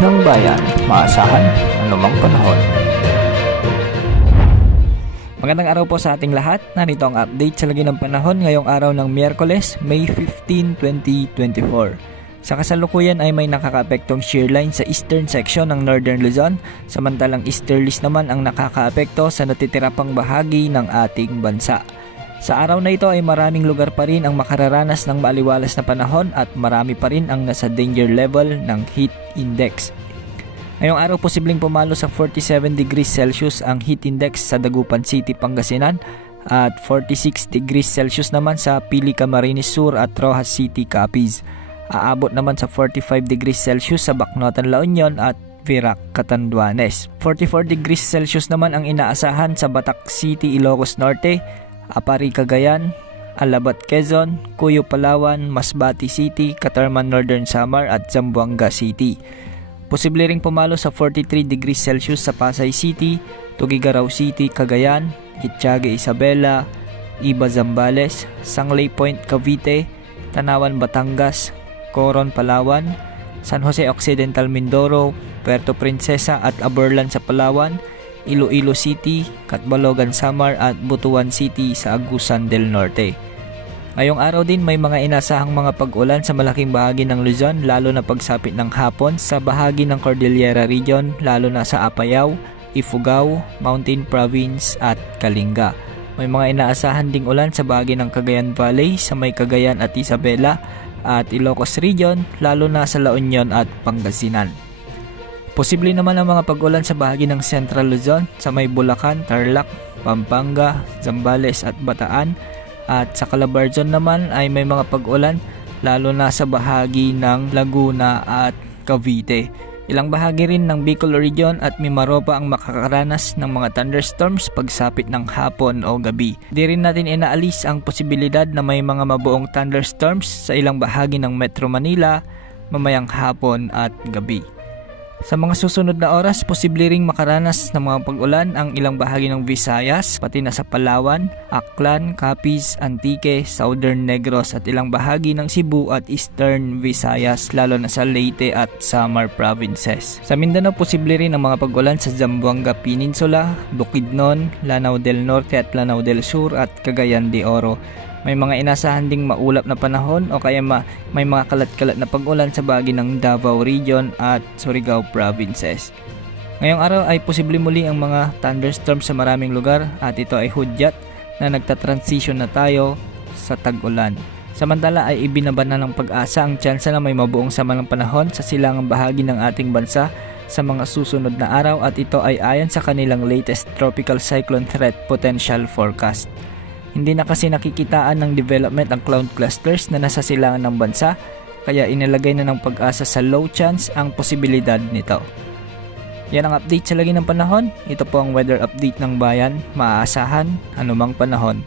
ng bayan, maasahan anumang panahon. Magandang araw po sa ating lahat. Narito ang update sa lagi ng panahon ngayong araw ng Miyerkules, May 15, 2024. Sa kasalukuyan ay may nakakaapektong shear line sa eastern section ng Northern Luzon, samantalang easterlies naman ang nakakaapekto sa natitira pang bahagi ng ating bansa. Sa araw na ito ay maraming lugar pa rin ang makararanas ng maaliwalas na panahon at marami pa rin ang nasa danger level ng heat index. Ngayong araw posibleng pumalo sa 47 degrees Celsius ang heat index sa Dagupan City, Pangasinan at 46 degrees Celsius naman sa Pili, Camarines Sur at Rojas City, Capiz. Aabot naman sa 45 degrees Celsius sa Bacnotan, La Union at Virac, Catanduanes. 44 degrees Celsius naman ang inaasahan sa Batac City, Ilocos Norte, Apari, Cagayan, Alabat, Quezon, Cuyo, Palawan, Masbate City, Catarman, Northern Samar at Zamboanga City. Posible ring pumalo sa 43 degrees Celsius sa Pasay City, Tuguegarao City, Cagayan, Ittiaga, Isabela, Iba, Zambales, Sangley Point, Cavite, Tanawan, Batangas, Coron, Palawan, San Jose Occidental, Mindoro, Puerto Princesa at Aberlan sa Palawan, Iloilo City, Catbalogan, Samar at Butuan City sa Agusan del Norte. Ngayong araw din may mga inasahang mga pag-ulan sa malaking bahagi ng Luzon, lalo na pagsapit ng hapon sa bahagi ng Cordillera Region, lalo na sa Apayao, Ifugao, Mountain Province at Kalinga. May mga inaasahan ding ulan sa bahagi ng Cagayan Valley, sa may Cagayan at Isabela at Ilocos Region, lalo na sa La Union at Pangasinan. Posible naman ang mga pag-ulan sa bahagi ng Central Luzon, sa may Bulacan, Tarlac, Pampanga, Zambales at Bataan, at sa Calabarzon naman ay may mga pag-ulan lalo na sa bahagi ng Laguna at Cavite. Ilang bahagi rin ng Bicol Region at Mimaropa ang makakaranas ng mga thunderstorms pagsapit ng hapon o gabi. Di rin natin inaalis ang posibilidad na may mga mabuong thunderstorms sa ilang bahagi ng Metro Manila mamayang hapon at gabi. Sa mga susunod na oras, posible ring makaranas ng mga pag-ulan ang ilang bahagi ng Visayas, pati na sa Palawan, Aklan, Capiz, Antique, Southern Negros at ilang bahagi ng Cebu at Eastern Visayas, lalo na sa Leyte at Samar provinces. Sa Mindanao, posible rin ang mga pag-ulan sa Zamboanga Peninsula, Bukidnon, Lanao del Norte at Lanao del Sur at Cagayan de Oro. May mga inasahan ding maulap na panahon o kaya may mga kalat-kalat na pag-ulan sa bahagi ng Davao Region at Surigao provinces. Ngayong araw ay posible muli ang mga thunderstorms sa maraming lugar at ito ay hudyat na nagtatransition na tayo sa tag-ulan. Samantala ay ibinaban na ng Pag-asa ang tsansa na may mabuong sama ng panahon sa silangang bahagi ng ating bansa sa mga susunod na araw at ito ay ayon sa kanilang latest Tropical Cyclone Threat Potential Forecast. Hindi na kasi nakikitaan ng development ang cloud clusters na nasa silangan ng bansa, kaya inilagay na ng Pag-asa sa low chance ang posibilidad nito. Yan ang update sa lagi ng panahon. Ito po ang weather update ng bayan, maaasahan anumang panahon.